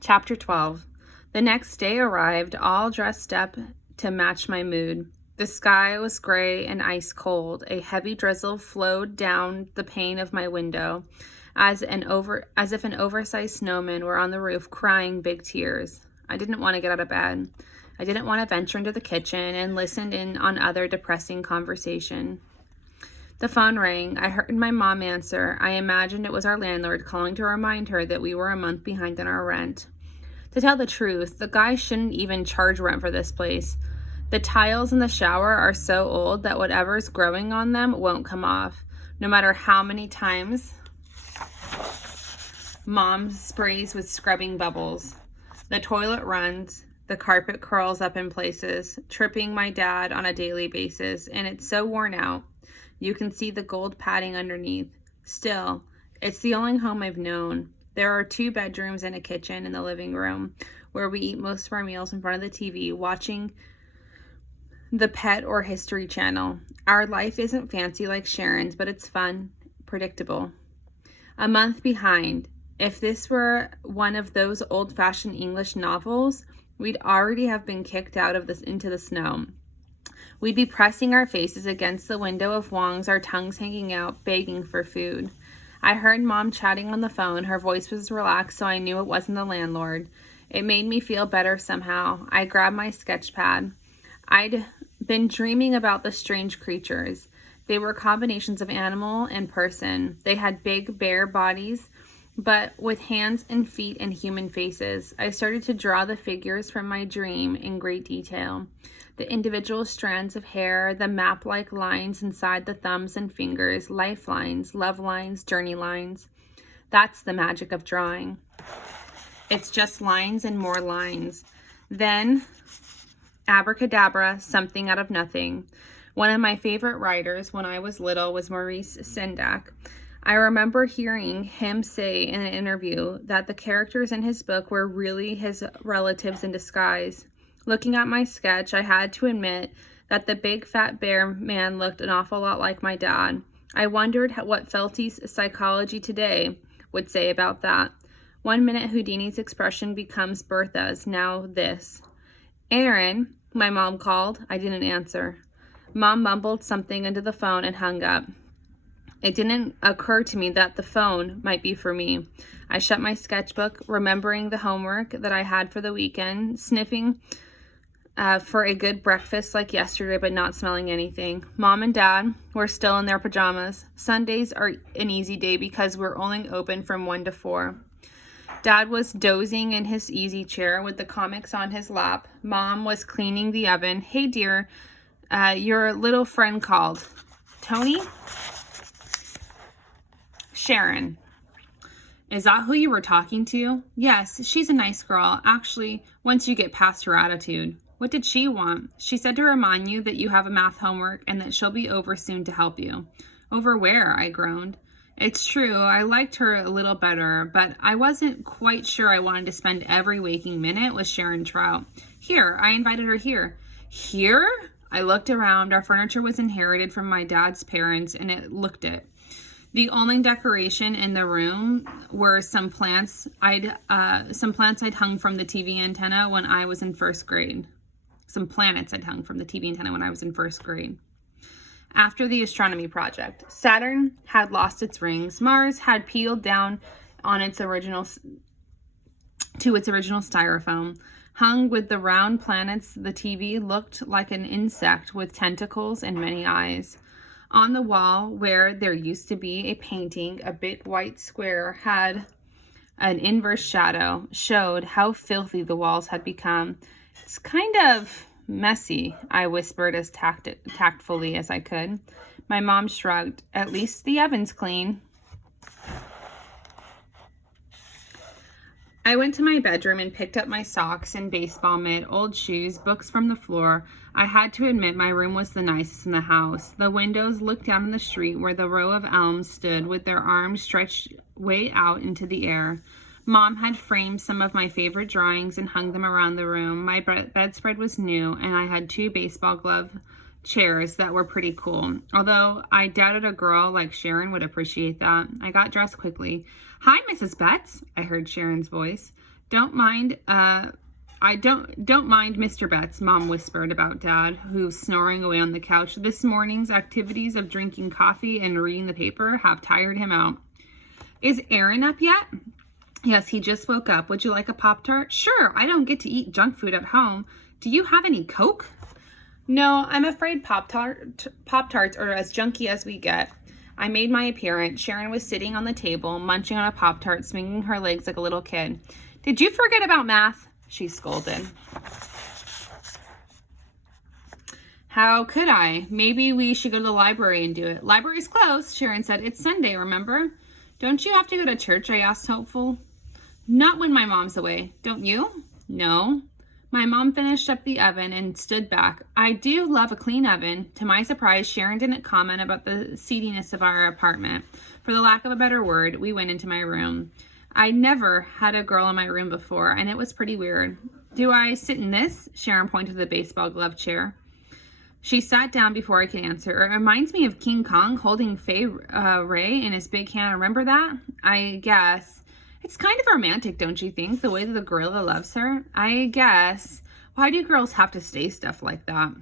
Chapter 12. The next day arrived, all dressed up to match my mood. The sky was gray and ice cold. A heavy drizzle flowed down the pane of my window, as if an oversized snowman were on the roof crying big tears. I didn't want to get out of bed. I didn't want to venture into the kitchen and listen in on other depressing conversation. The phone rang. I heard my mom answer. I imagined it was our landlord calling to remind her that we were a month behind on our rent. To tell the truth, the guy shouldn't even charge rent for this place. The tiles in the shower are so old that whatever's growing on them won't come off, no matter how many times Mom sprays with scrubbing bubbles. The toilet runs, the carpet curls up in places, tripping my dad on a daily basis, and it's so worn out. You can see the gold padding underneath. Still, it's the only home I've known. There are 2 bedrooms and a kitchen in the living room where we eat most of our meals in front of the TV, watching the Pet or History Channel. Our life isn't fancy like Sharon's, but it's fun, predictable. A month behind. If this were one of those old-fashioned English novels, we'd already have been kicked out of this into the snow. We'd be pressing our faces against the window of Wong's, our tongues hanging out, begging for food. I heard Mom chatting on the phone. Her voice was relaxed, so I knew it wasn't the landlord. It made me feel better somehow. I grabbed my sketch pad. I'd been dreaming about the strange creatures. They were combinations of animal and person. They had big, bare bodies, but with hands and feet and human faces. I started to draw the figures from my dream in great detail. The individual strands of hair, the map-like lines inside the thumbs and fingers, lifelines, love lines, journey lines. That's the magic of drawing. It's just lines and more lines. Then, abracadabra, something out of nothing. One of my favorite writers when I was little was Maurice Sendak. I remember hearing him say in an interview that the characters in his book were really his relatives in disguise. Looking at my sketch, I had to admit that the big fat bear man looked an awful lot like my dad. I wondered what Felty's Psychology Today would say about that. 1 minute Houdini's expression becomes Bertha's, now this. Aaron, my mom called. I didn't answer. Mom mumbled something into the phone and hung up. It didn't occur to me that the phone might be for me. I shut my sketchbook, remembering the homework that I had for the weekend, sniffing for a good breakfast like yesterday, but not smelling anything. Mom and Dad were still in their pajamas. Sundays are an easy day because we're only open from 1 to 4. Dad was dozing in his easy chair with the comics on his lap. Mom was cleaning the oven. Hey, dear, your little friend called. Tony? Sharon. Is that who you were talking to? Yes, she's a nice girl. Actually, once you get past her attitude. What did she want? She said to remind you that you have a math homework and that she'll be over soon to help you. Over where? I groaned. It's true, I liked her a little better, but I wasn't quite sure I wanted to spend every waking minute with Sharon Trout. Here, I invited her here. Here? I looked around. Our furniture was inherited from my dad's parents, and it looked it. The only decoration in the room were some plants I'd hung from the TV antenna when I was in first grade. Some planets I'd hung from the TV antenna when I was in first grade. After the astronomy project, Saturn had lost its rings. Mars had peeled down on its original styrofoam. Hung with the round planets, the TV looked like an insect with tentacles and many eyes. On the wall, where there used to be a painting, a big white square had an inverse shadow, showed how filthy the walls had become. It's kind of messy, I whispered as tactfully as I could. My mom shrugged. At least the oven's clean. I went to my bedroom and picked up my socks and baseball mitt, old shoes, books from the floor. I had to admit my room was the nicest in the house. The windows looked down on the street where the row of elms stood with their arms stretched way out into the air. Mom had framed some of my favorite drawings and hung them around the room. My bedspread was new, and I had 2 baseball glove chairs that were pretty cool. Although I doubted a girl like Sharon would appreciate that. I got dressed quickly. Hi, Mrs. Betts, I heard Sharon's voice. Don't mind, I don't mind Mr. Betts, Mom whispered about Dad, who's snoring away on the couch. This morning's activities of drinking coffee and reading the paper have tired him out. Is Aaron up yet? Yes, he just woke up. Would you like a Pop-Tart? Sure, I don't get to eat junk food at home. Do you have any Coke? No, I'm afraid Pop-Tarts are as junky as we get. I made my appearance. Sharon was sitting on the table, munching on a Pop-Tart, swinging her legs like a little kid. Did you forget about math? She scolded. How could I? Maybe we should go to the library and do it. Library's closed, Sharon said. It's Sunday, remember? Don't you have to go to church? I asked, hopeful. Not when my mom's away. Don't you? No. My mom finished up the oven and stood back. I do love a clean oven. To my surprise, Sharon didn't comment about the seediness of our apartment. For the lack of a better word, we went into my room. I never had a girl in my room before, and it was pretty weird. Do I sit in this? Sharon pointed to the baseball glove chair. She sat down before I could answer. It reminds me of King Kong holding Fay Ray in his big hand. Remember that? I guess. It's kind of romantic, don't you think? The way that the gorilla loves her? I guess. Why do girls have to say stuff like that?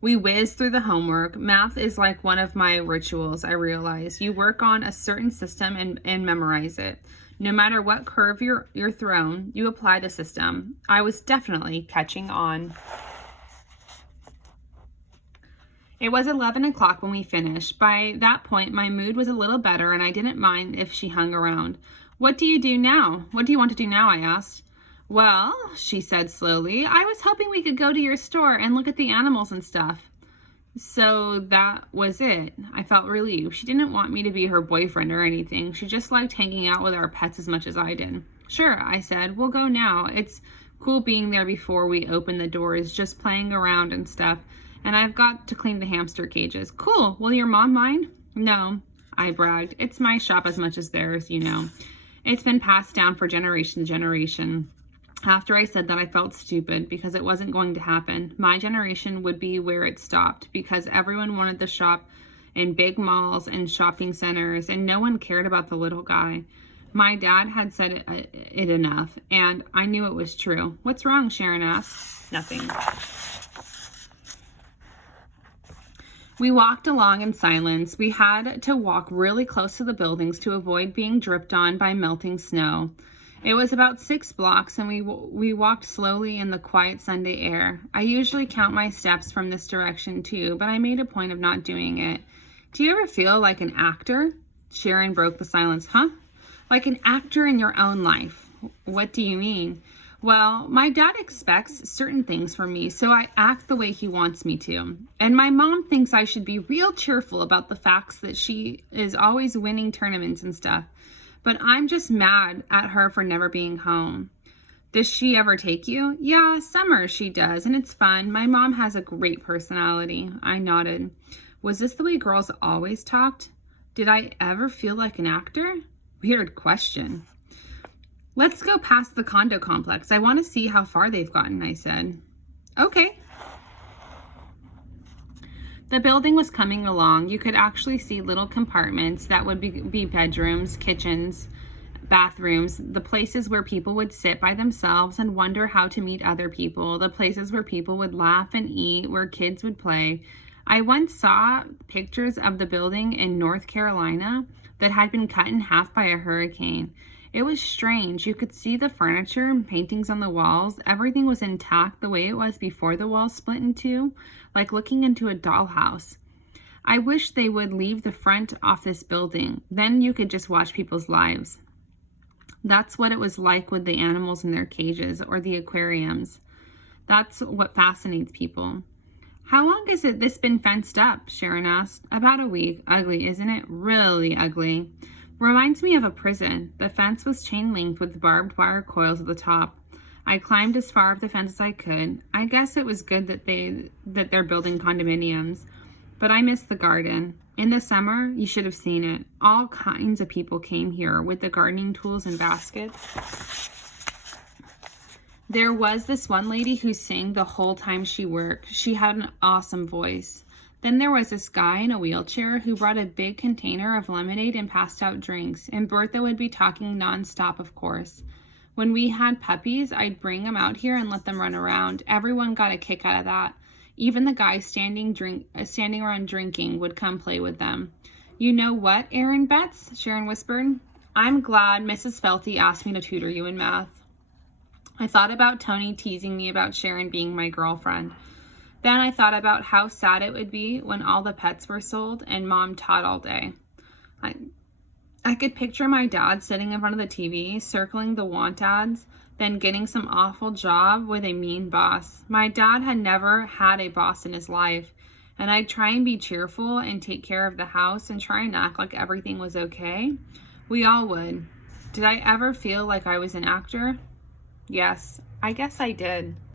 We whizzed through the homework. Math is like one of my rituals, I realize. You work on a certain system and memorize it. No matter what curve you're thrown, you apply the system. I was definitely catching on. It was 11 o'clock when we finished. By that point, my mood was a little better, and I didn't mind if she hung around. What do you do now? What do you want to do now? I asked. Well, she said slowly, I was hoping we could go to your store and look at the animals and stuff. So that was it. I felt relieved. She didn't want me to be her boyfriend or anything. She just liked hanging out with our pets as much as I did. Sure, I said. We'll go now. It's cool being there before we open the doors, just playing around and stuff. And I've got to clean the hamster cages. Cool. Will your mom mind? No, I bragged. It's my shop as much as theirs, you know. It's been passed down for generation to generation. After I said that, I felt stupid because it wasn't going to happen. My generation would be where it stopped because everyone wanted to shop in big malls and shopping centers, and no one cared about the little guy. My dad had said it enough, and I knew it was true. What's wrong? Sharon asked. Nothing. We walked along in silence. We had to walk really close to the buildings to avoid being dripped on by melting snow. It was about 6 blocks, and we walked slowly in the quiet Sunday air. I usually count my steps from this direction too, but I made a point of not doing it. Do you ever feel like an actor? Sharon broke the silence. Huh? Like an actor in your own life. What do you mean? Well, my dad expects certain things from me, so I act the way he wants me to. And my mom thinks I should be real cheerful about the facts that she is always winning tournaments and stuff. But I'm just mad at her for never being home. Does she ever take you? Yeah, summer she does, and it's fun. My mom has a great personality. I nodded. Was this the way girls always talked? Did I ever feel like an actor? Weird question. Let's go past the condo complex. I want to see how far they've gotten, I said. Okay. The building was coming along. You could actually see little compartments that would be bedrooms, kitchens, bathrooms, the places where people would sit by themselves and wonder how to meet other people, the places where people would laugh and eat, where kids would play. I once saw pictures of the building in North Carolina that had been cut in half by a hurricane. It was strange. You could see the furniture and paintings on the walls. Everything was intact the way it was before the walls split in two, like looking into a dollhouse. I wish they would leave the front off this building. Then you could just watch people's lives. That's what it was like with the animals in their cages or the aquariums. That's what fascinates people. How long has this been fenced up? Sharon asked. About a week. Ugly, isn't it? Really ugly. Reminds me of a prison. The fence was chain linked with barbed wire coils at the top. I climbed as far up the fence as I could. I guess it was good that they're building condominiums. But I miss the garden. In the summer, you should have seen it. All kinds of people came here with the gardening tools and baskets. There was this one lady who sang the whole time she worked. She had an awesome voice. Then there was this guy in a wheelchair who brought a big container of lemonade and passed out drinks. And Bertha would be talking nonstop, of course. When we had puppies, I'd bring them out here and let them run around. Everyone got a kick out of that. Even the guys standing around drinking would come play with them. You know what, Aaron Betts? Sharon whispered. I'm glad Mrs. Felty asked me to tutor you in math. I thought about Tony teasing me about Sharon being my girlfriend. Then I thought about how sad it would be when all the pets were sold and Mom taught all day. I could picture my dad sitting in front of the TV, circling the want ads, then getting some awful job with a mean boss. My dad had never had a boss in his life, and I'd try and be cheerful and take care of the house and try and act like everything was okay. We all would. Did I ever feel like I was an actor? Yes, I guess I did.